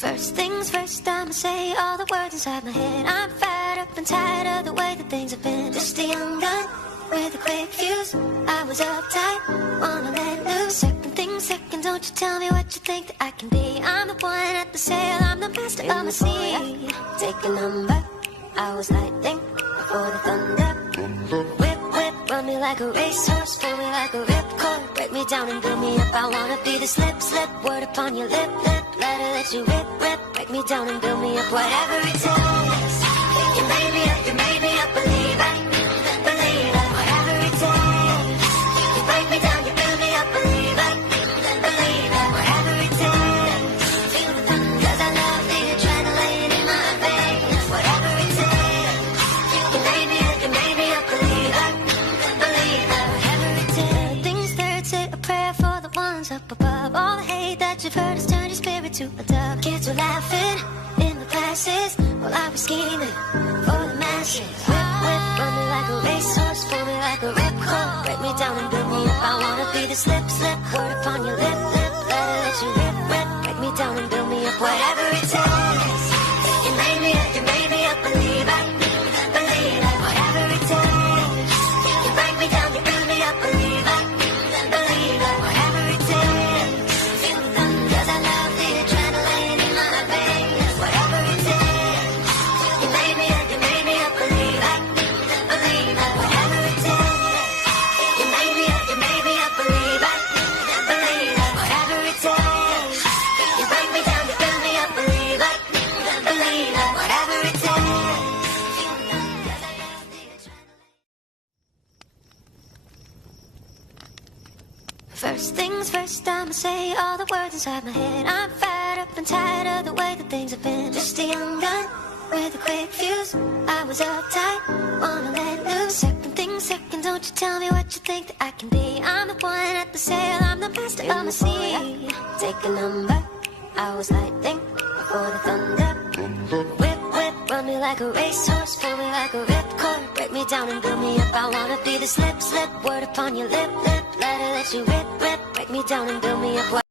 First things first, I'ma say all the words inside my head. I'm fired up and tired of the way that things have been. Just a young gun with a quick fuse. I was uptight, wanna let loose. Second things second, don't you tell me what you think that I can be. I'm the one at the sail, I'm the master of my sea. Take a number, I was lightning before the thunder. Whip, whip, run me like a racehorse, pull me like a ripcord. Break me down and build me up, I wanna be the slip, slip. Word upon your lip, lip, let her let you rip, rip. Break me down and build me up, whatever it takes. You made me up, believe it, believe it. Whatever it takes. You break me down, you build me up, believe it, believe it. Whatever it takes. Feel the thunder, 'cause I love the adrenaline in my veins. Whatever it takes. You made me up, believe it, believe it. Whatever it takes. Things third, say a prayer for the ones up above. All the hate that you've heard has turned your spirit to a dove. Kids were laughing in the classes while I was scheming for the masses. Whip, whip, run me like a racehorse, pull me like a ripcord. Break me down and build me up, I wanna be the slip, slip. Word upon your lip, lip, let her let you rip, rip. Break me down and build me up, whatever it takes. You made me up, believe it, believe it. Whatever it takes. You break me down, you build me up, believe it, believe it. Whatever it takes. Feel the thunder, 'cause I love the adrenaline in my veins. Whatever it takes. You made me up, believe it, believe it. Whatever it takes. You made me up, believe it, believe it. Whatever it takes. You break me down, you build me up, believe it, believe it. Whatever it takes. Feel the thunder, 'cause I love the adrenaline. First things first, I'ma say all the words inside my head. I'm fired up and tired of the way that things have been. Just a young gun with a quick fuse. I was uptight, wanna let loose. Second things second, don't you tell me what you think that I can be. I'm the one at the sail, I'm the master of my sea. Take a number, I was lightning before the thunder. Whip, whip, run me like a racehorse, pull me like a ripcord. Break me down and build me up, I wanna be the slip, slip. Word upon your lip, lip, let her let you rip, rip. Break me down and build me up.